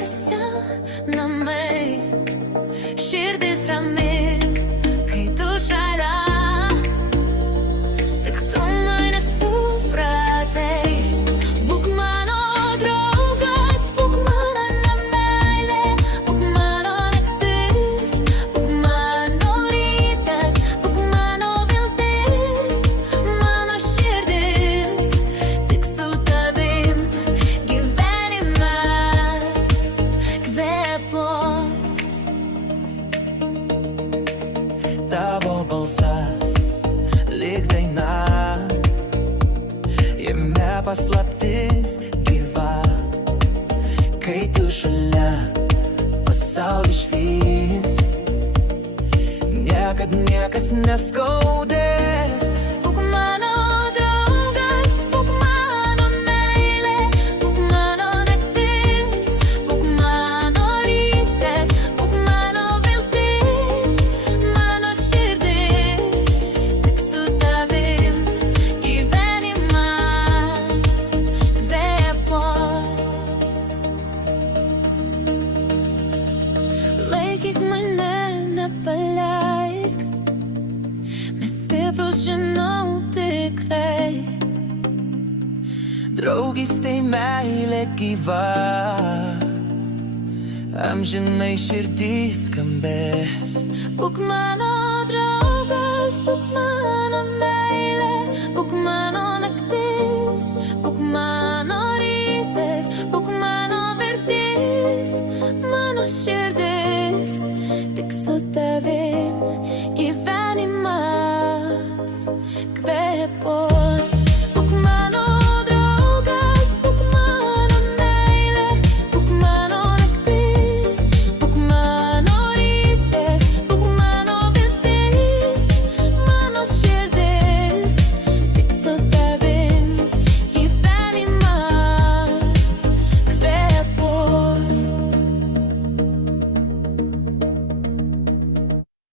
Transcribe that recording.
liaujuosi namai, širdis rami, kai tu šalia, tik tu mane supratai. Būk mano draugas, būk mano meilė, būk mano naktis, būk mano rytas, būk mano viltis, mano širdis, tik su tavim gyvenimas kvėpuos. Tavo balsas lyg daina, jame paslaptis gyva. Kai tu šalia, pasaulį švys, niekad niekas neskaudės. Būk mano draugas, būk mano meilė, būk mano naktis, būk mano rytas, būk mano viltis, mano širdis, tik su tavim gyvenimas kvėpuos. Laikyk mane, nepaleisk, mes stiprūs, žinau tikrai. Draugystė meilė gyva, amžinai širdį skambės. Būk mano draugas, būk mano meilė, būk mano naktis, būk mano rytas, būk mano viltis, mano širdis, tik su tavim gyvenimas kvėpuos.